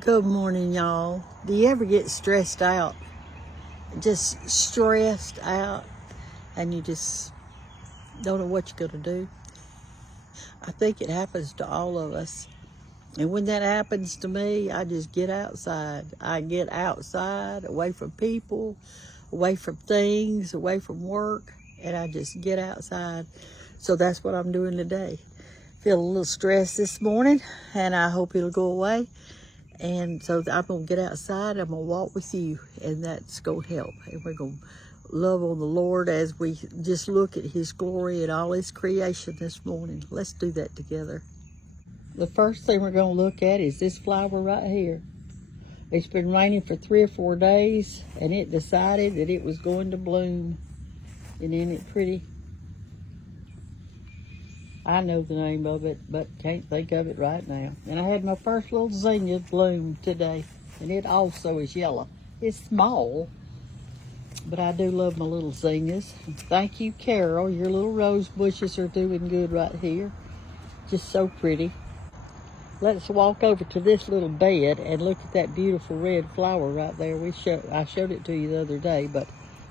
Good morning, y'all. Do you ever get stressed out? Just stressed out and you just don't know what you're going to do? I think it happens to all of us. And when that happens to me, I just get outside. I get outside, away from people, away from things, away from work, and I just get outside. So that's what I'm doing today. Feel a little stressed this morning, and I hope it'll go away. And so I'm going to get outside, I'm going to walk with you, and that's going to help. And we're going to love on the Lord as we just look at His glory and all His creation this morning. Let's do that together. The first thing we're going to look at is this flower right here. It's been raining for 3 or 4 days, and it decided that it was going to bloom. And isn't it pretty? I know the name of it, but can't think of it right now. And I had my first little zinnia bloom today, and it also is yellow. It's small, but I do love my little zinnias. Thank you, Carol. Your little rose bushes are doing good right here. Just so pretty. Let's walk over to this little bed and look at that beautiful red flower right there. I showed it to you the other day, but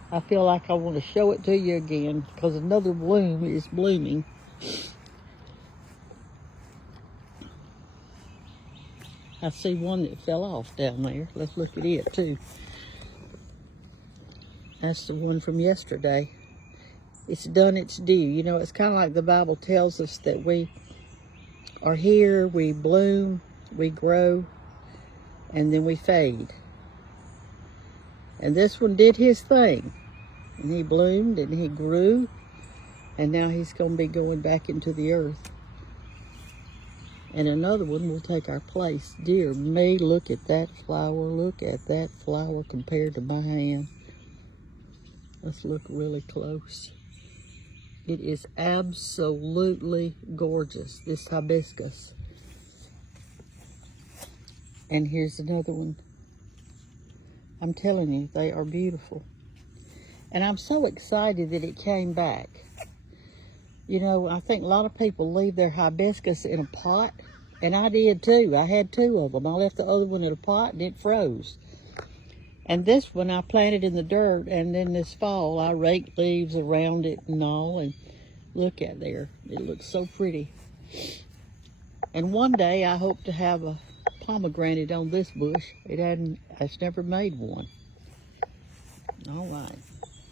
I feel like I want to show it to you again because another bloom is blooming. I see one that fell off down there. Let's look at it too. That's the one from yesterday. It's done its due. You know, it's kind of like the Bible tells us that we are here, we bloom, we grow, and then we fade. And this one did his thing. And he bloomed and he grew, and now he's going to be going back into the earth. And another one will take our place. Dear me, look at that flower. Look at that flower compared to my hand. Let's look really close. It is absolutely gorgeous, this hibiscus. And here's another one. I'm telling you, they are beautiful. And I'm so excited that it came back. You know, I think a lot of people leave their hibiscus in a pot, and I did too. I had 2 of them. I left the other one in a pot, and it froze. And this one I planted in the dirt, and then this fall I raked leaves around it and all, and look at there. It looks so pretty. And one day I hope to have a pomegranate on this bush. It's never made one. All right.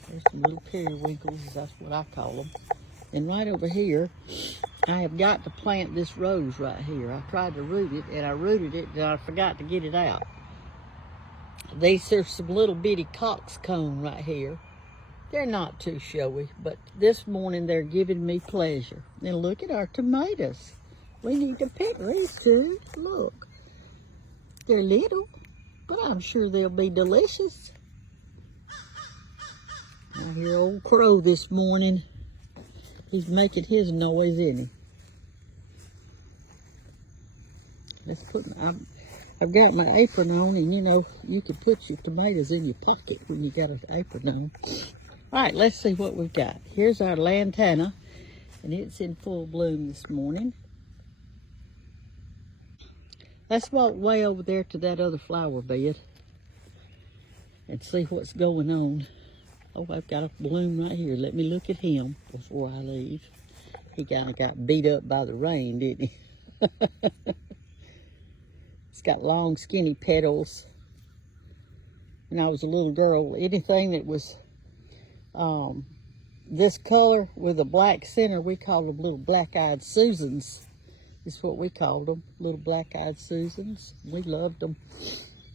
There's some little periwinkles, that's what I call them. And right over here, I have got to plant this rose right here. I tried to root it, and I rooted it, and I forgot to get it out. These are some little bitty coxcomb right here. They're not too showy, but this morning they're giving me pleasure. And look at our tomatoes. We need to pick these too. Look. They're little, but I'm sure they'll be delicious. I hear old Crow this morning. He's making his noise, isn't he? I've got my apron on, and you know, you can put your tomatoes in your pocket when you got an apron on. All right, let's see what we've got. Here's our lantana, and it's in full bloom this morning. Let's walk way over there to that other flower bed and see what's going on. Oh, I've got a bloom right here. Let me look at him before I leave. He kind of got beat up by the rain, didn't he? It's got long, skinny petals. When I was a little girl, anything that was this color with a black center, we called them little black-eyed Susans. Is what we called them, little black-eyed Susans. We loved them.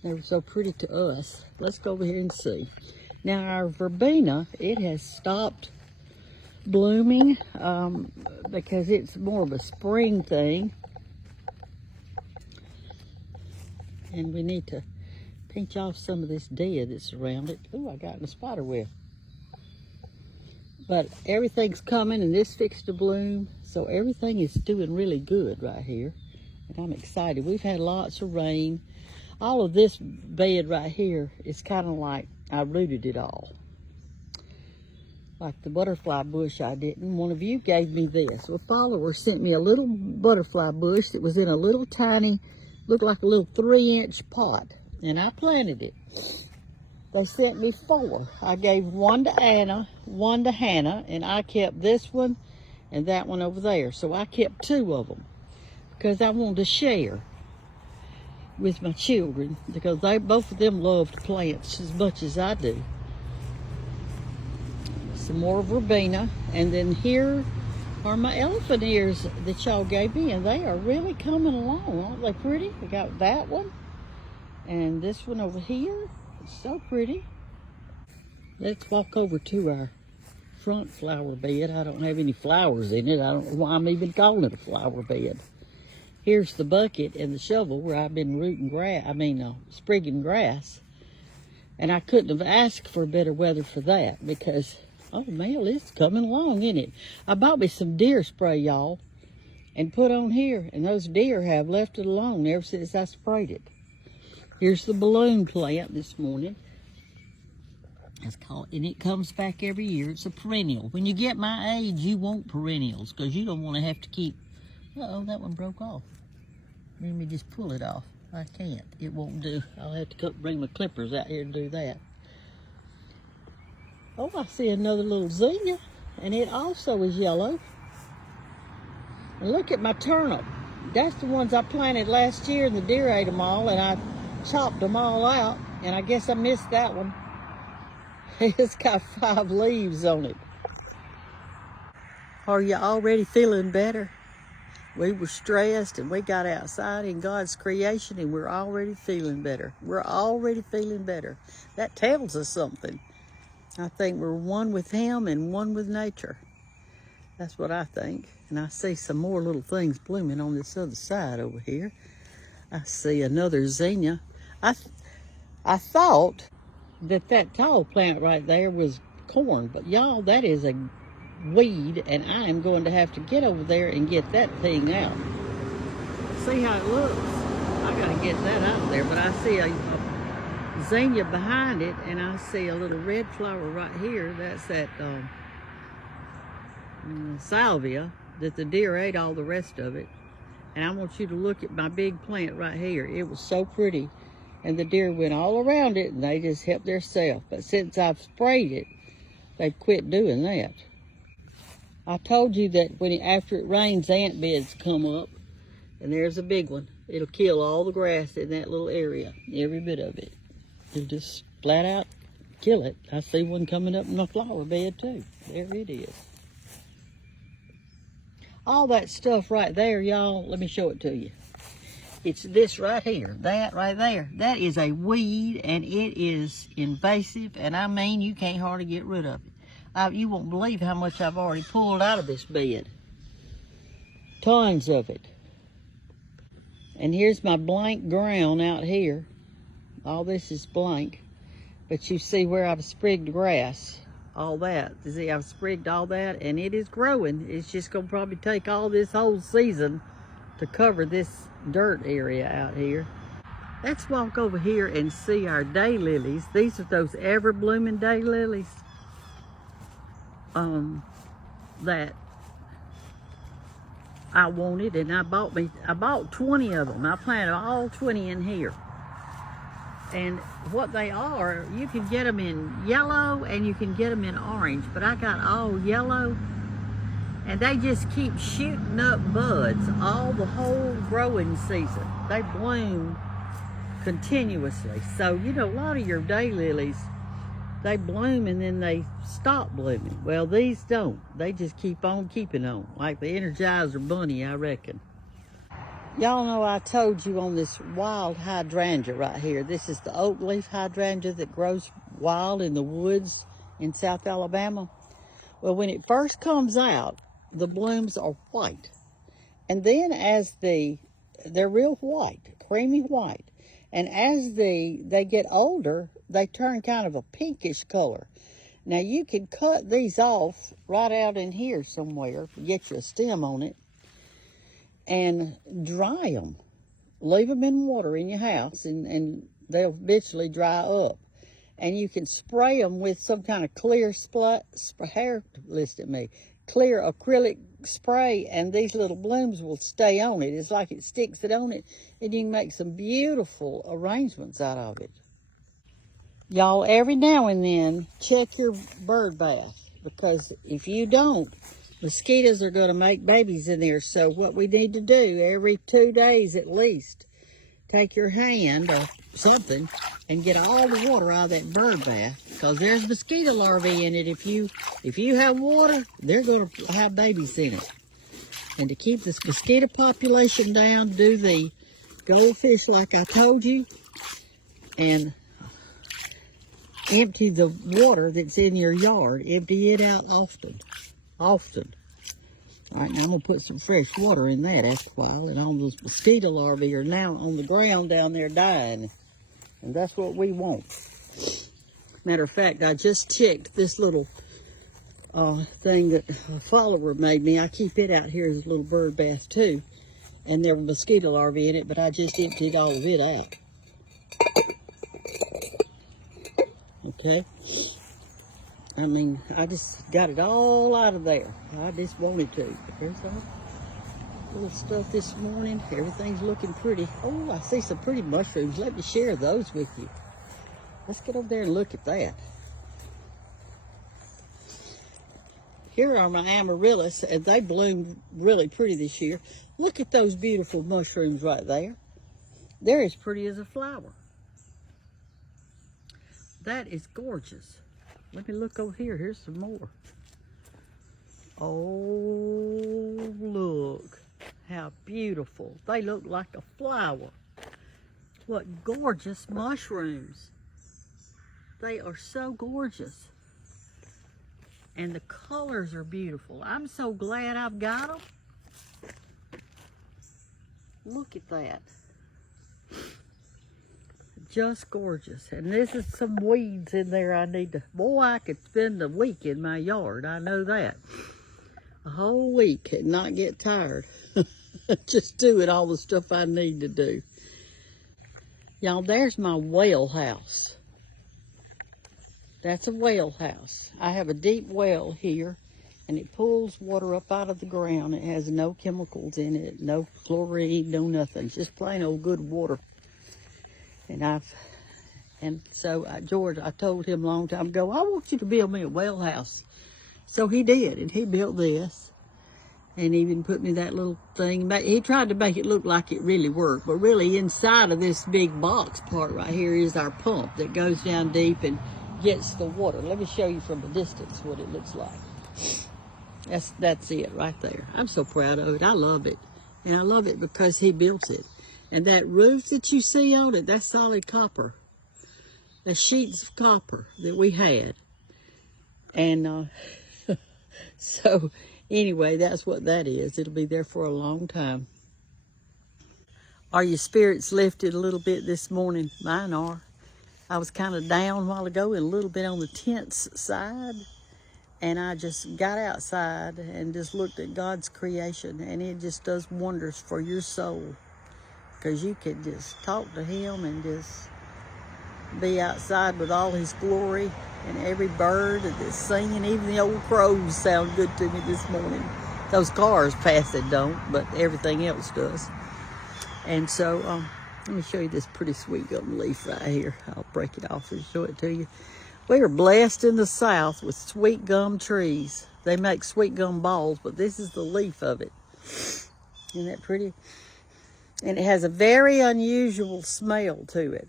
They were so pretty to us. Let's go over here and see. Now our verbena, it has stopped blooming because it's more of a spring thing. And we need to pinch off some of this dead that's around it. Ooh, I got in a spider web. But everything's coming, and this fixed to bloom. So everything is doing really good right here. And I'm excited. We've had lots of rain. All of this bed right here is kind of like I rooted it all. Like the butterfly bush I didn't. One of you gave me this. A follower sent me a little butterfly bush that was in a little tiny Looked like a little 3-inch pot, and I planted it. They sent me 4. I gave one to Anna, one to Hannah, and I kept this one and that one over there. So I kept 2 of them because I wanted to share with my children, because both of them loved plants as much as I do. Some more verbena, and then here are my elephant ears that y'all gave me, and they are really coming along. Aren't they pretty? I got that one and this one over here. It's so pretty. Let's walk over to our front flower bed. I don't have any flowers in it. I don't know why I'm even calling it a flower bed. Here's the bucket and the shovel where I've been sprigging grass. And I couldn't have asked for better weather for that, because, oh man, it's coming along, isn't it? I bought me some deer spray, y'all, and put on here. And those deer have left it alone ever since I sprayed it. Here's the balloon plant this morning. It's called, and it comes back every year. It's a perennial. When you get my age, you want perennials, because you don't want to have to keep. Uh-oh, that one broke off. Let me just pull it off. I can't. It won't do. I'll have to bring my clippers out here and do that. Oh, I see another little zinnia, and it also is yellow. And look at my turnip. That's the ones I planted last year, and the deer ate them all, and I chopped them all out, and I guess I missed that one. It's got 5 leaves on it. Are you already feeling better? We were stressed, and we got outside in God's creation, and we're already feeling better. We're already feeling better. That tells us something. I think we're one with Him and one with nature. That's what I think. And I see some more little things blooming on this other side over here. I see another zinnia. I thought that tall plant right there was corn, but y'all, that is a weed, and I am going to have to get over there and get that thing out. See how it looks? I gotta get that out there, but I see a zinnia behind it, and I see a little red flower right here. That's that salvia that the deer ate all the rest of it. And I want you to look at my big plant right here. It was so pretty, and the deer went all around it, and they just helped themselves. But since I've sprayed it, they've quit doing that. I told you that after it rains, ant beds come up, and there's a big one. It'll kill all the grass in that little area, every bit of it. It'll just flat out kill it. I see one coming up in my flower bed too. There it is. All that stuff right there, y'all, let me show it to you. It's this right here, that right there. That is a weed, and it is invasive, and I mean, you can't hardly get rid of it. You won't believe how much I've already pulled out of this bed. Tons of it. And here's my blank ground out here. All this is blank. But you see where I've sprigged grass. All that. You see, I've sprigged all that, and it is growing. It's just going to probably take all this whole season to cover this dirt area out here. Let's walk over here and see our daylilies. These are those ever-blooming daylilies. That I wanted, and I bought 20 of them. I planted all 20 in here. And what they are, you can get them in yellow and you can get them in orange, but I got all yellow, and they just keep shooting up buds all the whole growing season. They bloom continuously. So, you know, a lot of your daylilies, they bloom and then they stop blooming. Well, these don't. They just keep on keeping on, like the Energizer Bunny, I reckon. Y'all know I told you on this wild hydrangea right here. This is the oak leaf hydrangea that grows wild in the woods in South Alabama. Well, when it first comes out, the blooms are white. And then they're real white, creamy white. And as they get older, they turn kind of a pinkish color. Now, you can cut these off right out in here somewhere, get you a stem on it, and dry them. Leave them in water in your house, and they'll eventually dry up. And you can spray them with some kind of clear listen to me, clear acrylic spray, and these little blooms will stay on it. It's like it sticks it on it, and you can make some beautiful arrangements out of it. Y'all, every now and then, check your bird bath, because if you don't, mosquitoes are going to make babies in there. So what we need to do every 2 days at least, take your hand or something and get all the water out of that bird bath, because there's mosquito larvae in it. If you have water, they're going to have babies in it. And to keep this mosquito population down, do the goldfish like I told you, and empty the water that's in your yard. Empty it out often. All right, now I'm going to put some fresh water in that after a while, and all those mosquito larvae are now on the ground down there dying, and that's what we want. Matter of fact, I just checked this little thing that a follower made me. I keep it out here as a little bird bath too, and there were mosquito larvae in it, but I just emptied all of it out. Okay, I mean, I just got it all out of there. I just wanted to. Here's all little stuff this morning. Everything's looking pretty. Oh, I see some pretty mushrooms. Let me share those with you. Let's get over there and look at that. Here are my Amarillis, and they bloomed really pretty this year. Look at those beautiful mushrooms right there. They're as pretty as a flower. That is gorgeous. Let me look over here. Here's some more. Oh, look how beautiful. They look like a flower. What gorgeous mushrooms. They are so gorgeous. And the colors are beautiful. I'm so glad I've got them. Look at that. Just gorgeous. And this is some weeds in there I need to, boy, I could spend a week in my yard. I know that. A whole week and not get tired. Just doing all the stuff I need to do. Y'all, there's my whale house. That's a whale house. I have a deep well here, and it pulls water up out of the ground. It has no chemicals in it, no chlorine, no nothing. Just plain old good water. And so George, I told him a long time ago, I want you to build me a well house. So he did, and he built this, and even put me that little thing. He tried to make it look like it really worked, but really inside of this big box part right here is our pump that goes down deep and gets the water. Let me show you from a distance what it looks like. That's it right there. I'm so proud of it. I love it. And I love it because he built it. And that roof that you see on it, that's solid copper. The sheets of copper that we had. And so anyway, that's what that is. It'll be there for a long time. Are your spirits lifted a little bit this morning? Mine are. I was kind of down a while ago and a little bit on the tense side. And I just got outside and just looked at God's creation. And it just does wonders for your soul. Because you can just talk to him and just be outside with all his glory. And every bird that's singing, even the old crows sound good to me this morning. Those cars passing don't, but everything else does. And so, let me show you this pretty sweet gum leaf right here. I'll break it off and show it to you. We are blessed in the South with sweet gum trees. They make sweet gum balls, but this is the leaf of it. Isn't that pretty? And it has a very unusual smell to it.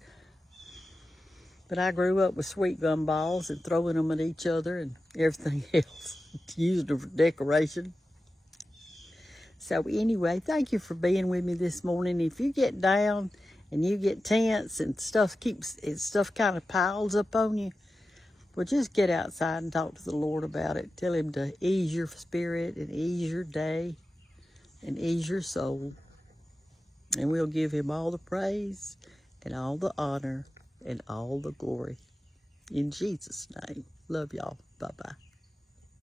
But I grew up with sweet gum balls and throwing them at each other and everything else. Used them for decoration. So anyway, thank you for being with me this morning. If you get down and you get tense and stuff kind of piles up on you, well, just get outside and talk to the Lord about it. Tell him to ease your spirit and ease your day and ease your soul. And we'll give him all the praise and all the honor and all the glory. In Jesus' name. Love y'all. Bye-bye.